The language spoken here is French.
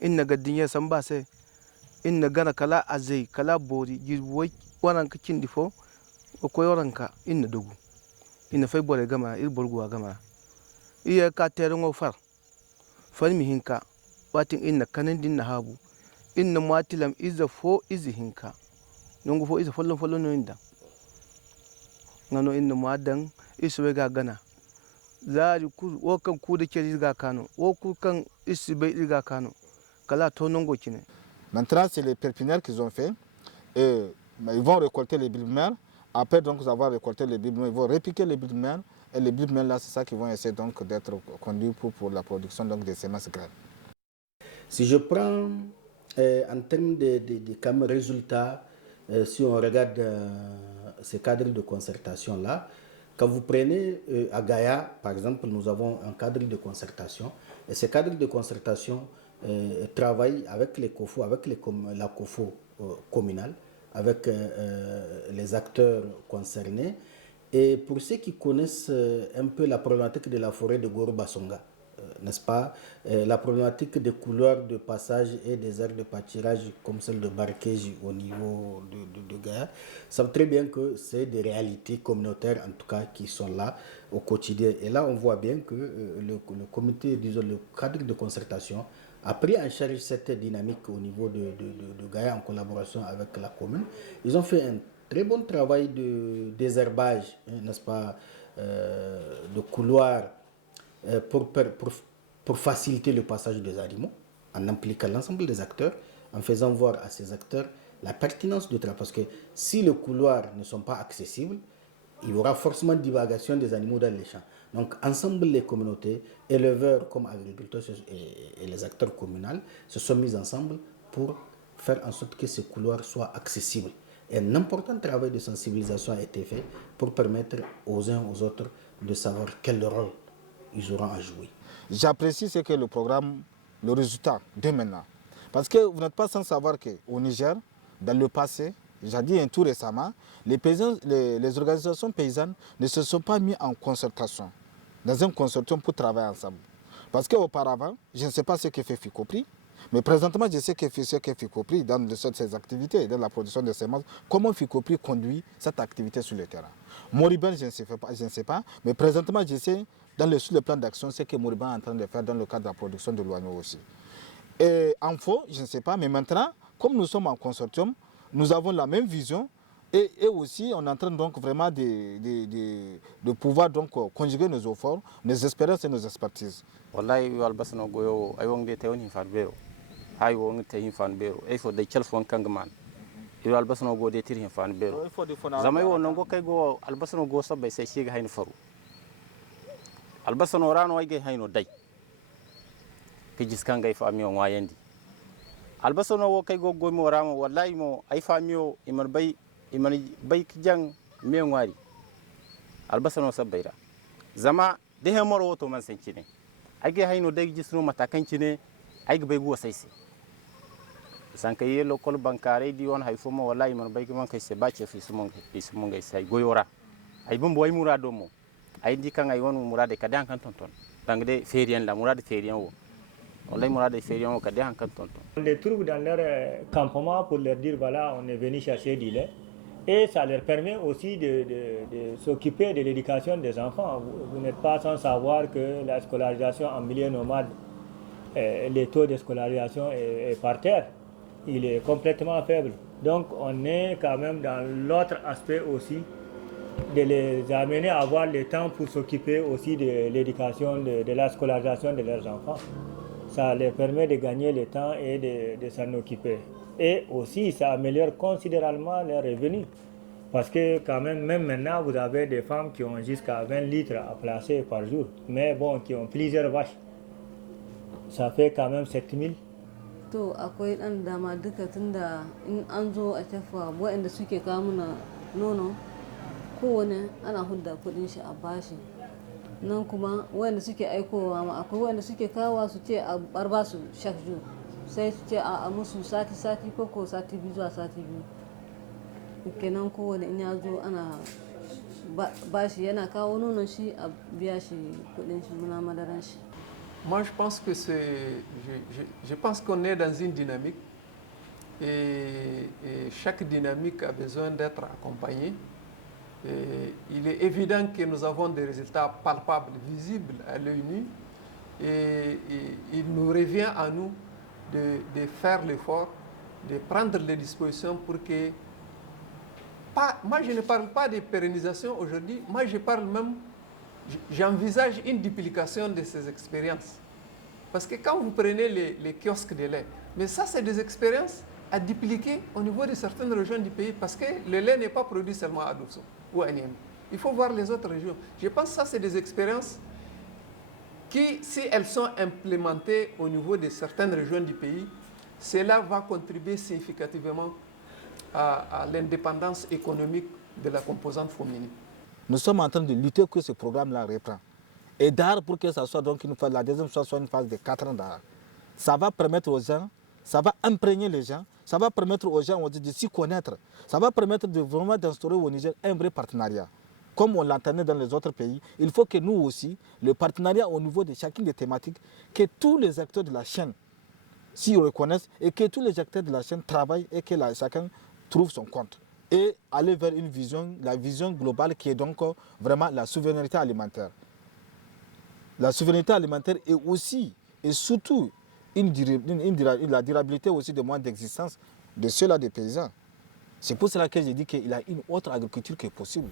inna gaddinya samba sai inna gana kala azai kala bori jirwai waranka kindi fo ko waranka inna dogu inna fay bore gama ir borguwa gama iya ka terengo far mi hinka watin inna kanin din na habu inna matilam iza fo izi hinka nongo fo iza follon no inda ngano inna madan isu ga gana zari ku wokan ku da ke ga kano wo ku kan isu bai ga kano kala to nongo kine. Maintenant, c'est les pépinières qu'ils ont fait. Et ils vont récolter les bulbes. Après donc avoir récolté les bulbes, ils vont répiquer les bulbes. Et les bulbes là, c'est ça qui vont essayer donc d'être conduits pour la production donc des semences graines. Si je prends en termes de résultats, si on regarde ces cadres de concertation là, quand vous prenez à Gaïa, par exemple, nous avons un cadre de concertation. Et ce cadre de concertation travaille avec les COFO, avec la COFO communale, avec les acteurs concernés. Et pour ceux qui connaissent un peu la problématique de la forêt de Goro-Basonga, n'est-ce pas, la problématique des couloirs de passage et des aires de pâturage comme celle de Barkéji au niveau de Gaïa, savent très bien que c'est des réalités communautaires en tout cas qui sont là au quotidien. Et là on voit bien que le comité, disons le cadre de concertation a pris en charge cette dynamique au niveau de Gaïa en collaboration avec la commune. Ils ont fait un très bon travail de désherbage, n'est-ce pas, de couloirs pour faciliter le passage des animaux, en impliquant l'ensemble des acteurs, en faisant voir à ces acteurs la pertinence du travail. Parce que si les couloirs ne sont pas accessibles, il y aura forcément divagation des animaux dans les champs. Donc ensemble les communautés, éleveurs comme agriculteurs et les acteurs communaux se sont mis ensemble pour faire en sorte que ces couloirs soient accessibles. Et un important travail de sensibilisation a été fait pour permettre aux uns aux autres de savoir quel rôle ils auront à jouer. J'apprécie ce que le programme, le résultat de maintenant. Parce que vous n'êtes pas sans savoir qu'au Niger, dans le passé, j'ai dit tout récemment, les organisations paysannes ne se sont pas mis en concertation, dans un consortium pour travailler ensemble. Parce qu'auparavant, je ne sais pas ce que fait FICOPRI, mais présentement, je sais ce que FICOPRI dans ses activités, dans la production de semences, comment FICOPRI conduit cette activité sur le terrain. Moribel, je ne sais pas, mais présentement, je sais, sur le plan d'action, ce que Moribel est en train de faire dans le cadre de la production de l'oignon aussi. Et en faux, je ne sais pas, mais maintenant, comme nous sommes en consortium, nous avons la même vision et aussi on est en train donc vraiment de pouvoir donc conjuguer nos efforts, nos espérances et nos expertises. Wallahi albasano goyo ay wonde te woni fan bero hay wonde te hin fan bero ay fo de chelfon kangman e albasano go de tir hin fan bero zamay won ngo kay go albasano go sabay sai shiga hayno faru albasano rano ay gay hayno day pijis kangay fami on wayandi albasano wo kay go gomi warama wallahi mo ay fami o iman bay kijang me ngwari albasano sabayra zama de he moro to man sencine age hayno day jisno matakan cine ay bay go sayse sanka yelo kol bankare di won hay fomo wallahi man bay man kay se bacce fi sumo ngay say goyora ay bumbo ay murado mo ay di kan ay won murade kadan kan tonton dangde ferien la murade ferien wo wallahi murade ferien wo kadan kan tonton. On les trouve dans leur campement pour leur dire voilà on est venu chercher du lait et ça leur permet aussi de s'occuper de l'éducation des enfants. Vous n'êtes pas sans savoir que la scolarisation en milieu nomade, les taux de scolarisation est par terre, il est complètement faible. Donc on est quand même dans l'autre aspect aussi de les amener à avoir le temps pour s'occuper aussi de l'éducation, de la scolarisation de leurs enfants. Ça leur permet de gagner le temps et de s'en occuper. Et aussi, ça améliore considérablement leurs revenus. Parce que quand même maintenant, vous avez des femmes qui ont jusqu'à 20 litres à placer par jour. Mais bon, qui ont plusieurs vaches. Ça fait quand même 7000. To akwai dan dama duka tunda in an zo a tafa waɗanda suke kawo mana nono kowane ana hudda kudin shi a bashi nan kuma waɗanda suke aikowa ma akwai waɗanda suke kawo su ce a barba su chaque jour sai su ce a musu sati ko sati biyu zuwa sati biyu kenan kowane in ya zo ana bashi yana kawo nonon shi a biya shi kudin shi muna madaran shi. Moi, je pense que je pense qu'on est dans une dynamique et chaque dynamique a besoin d'être accompagnée. Et il est évident que nous avons des résultats palpables, visibles à l'œil nu, et il nous revient à nous de faire l'effort, de prendre les dispositions pour que... moi, je ne parle pas de pérennisation aujourd'hui, moi, je parle même... J'envisage une duplication de ces expériences. Parce que quand vous prenez les kiosques de lait, mais ça, c'est des expériences à dupliquer au niveau de certaines régions du pays, parce que le lait n'est pas produit seulement à Dosso ou à Niamey. Il faut voir les autres régions. Je pense que ça, c'est des expériences qui, si elles sont implémentées au niveau de certaines régions du pays, cela va contribuer significativement à l'indépendance économique de la composante féminine. Nous sommes en train de lutter que ce programme-là reprend. Et d'ailleurs, pour que ça soit donc une phase, la deuxième phase soit une phase de 4 ans d'art, ça va permettre aux gens, ça va imprégner les gens, ça va permettre aux gens de s'y connaître, ça va permettre de vraiment d'instaurer au Niger un vrai partenariat. Comme on l'entendait dans les autres pays, il faut que nous aussi, le partenariat au niveau de chacune des thématiques, que tous les acteurs de la chaîne s'y reconnaissent et que tous les acteurs de la chaîne travaillent et que chacun trouve son compte. Et aller vers une vision, la vision globale qui est donc vraiment la souveraineté alimentaire. La souveraineté alimentaire est aussi et surtout la durabilité aussi des moyens d'existence de ceux-là des paysans. C'est pour cela que j'ai dit qu'il y a une autre agriculture qui est possible.